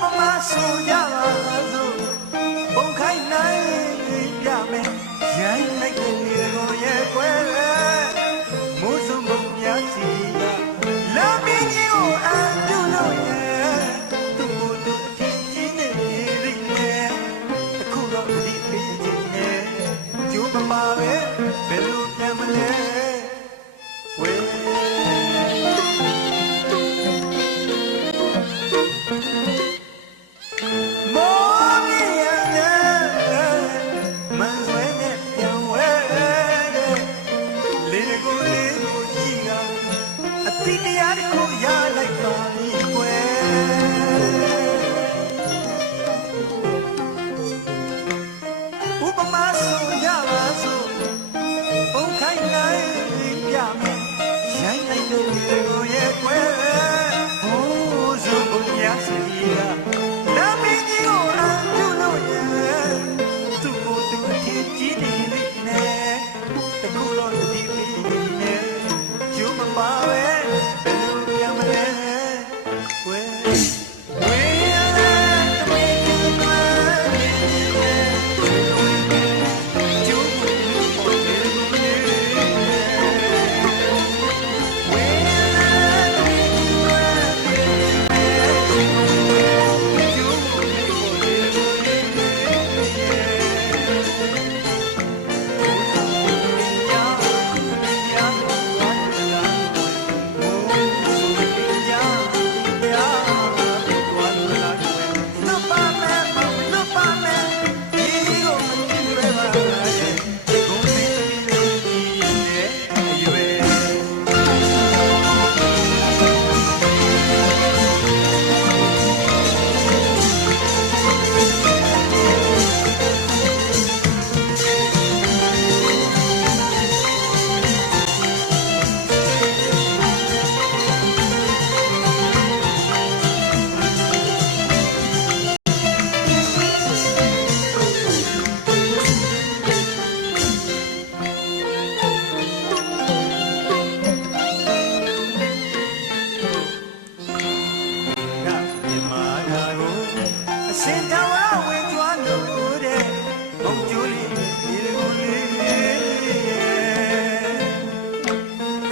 ပမာဆိုရပါစို့ဘုံခိုင်းနိုင်ပြမယ်ရိုင်းလိုက်တဲ့နေကိုရဲ့ကွယ်မိုးစုံဘုံများစီလာမင်းကြီးကိုအံပြုလို့ရဲ့သူ့ကိုယ်သူအထင်ကြီးနေရိနဲ့တခုတော့ဒီပေးခြင်းနဲ့ကျိုးမပါပဲဘယ်လိုပြန်မလဲ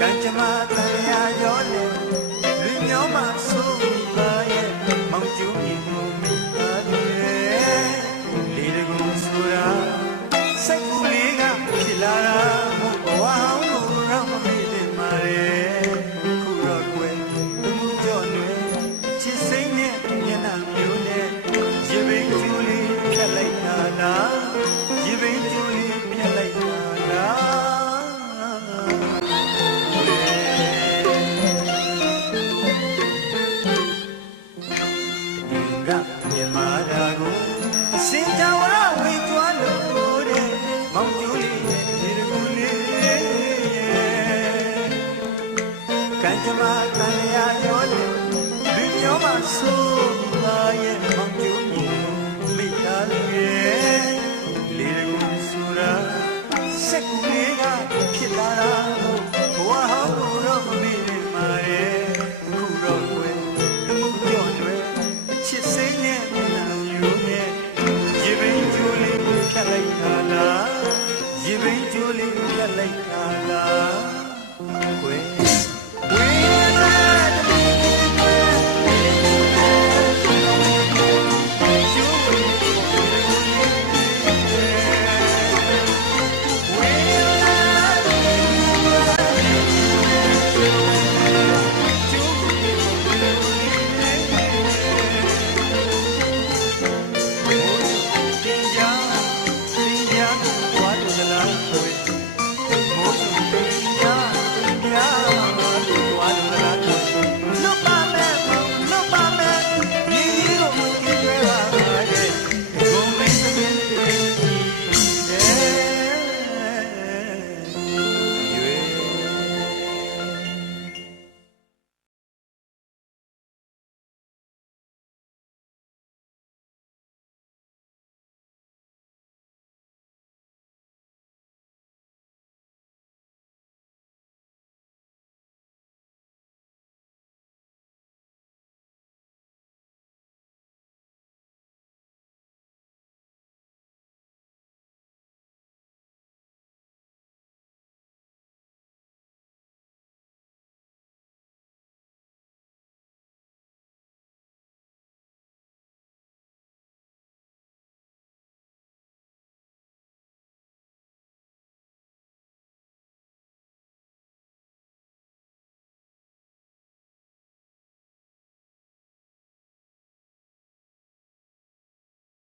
ကံကြမ္မာတရားရောလေလူမျိုးမှဆိုပါရဲ့မောင်ကျိုးမြင်လို့မိသားရဲ့လေတကူဆိုတာစိတ်ကူလေးကဖြစ်လာတာမို့ဘဝအောင်လို့တော့မမေ့တယ်မာရဲ့ခုတော့ကွယ်သူမှုကြော့နေချစ်စိမ့်နဲ့မျက်နှာမျိုးနဲ့ရေပင်ကျူလေးဖြတ်လိုက်တာလားရေပင်ကျူလေး ကံကြမ္မာတန်လျာရောနဲ့လူမျိုးမှာဆိုပါရဲ့မောင်ကျုံကိုမိသားစုရဲ့လေကူဆူရာစက်ကူလေးကဖြစ်လာတာလို့ဘဝဟောင်းလို့တော့မမေ့နိုင်ပါရဲ့ခုတော့ကွယ်အမှုပြော့တွေအချစ်စိမ့်နဲ့မျက်နှာမျိုးနဲ့ရေပင်ကျိုးလေးကိုဖြတ်လိုက်တာလားရေပင်ကျိုးလေးကိုဖြတ်လိုက်တာလားကွယ်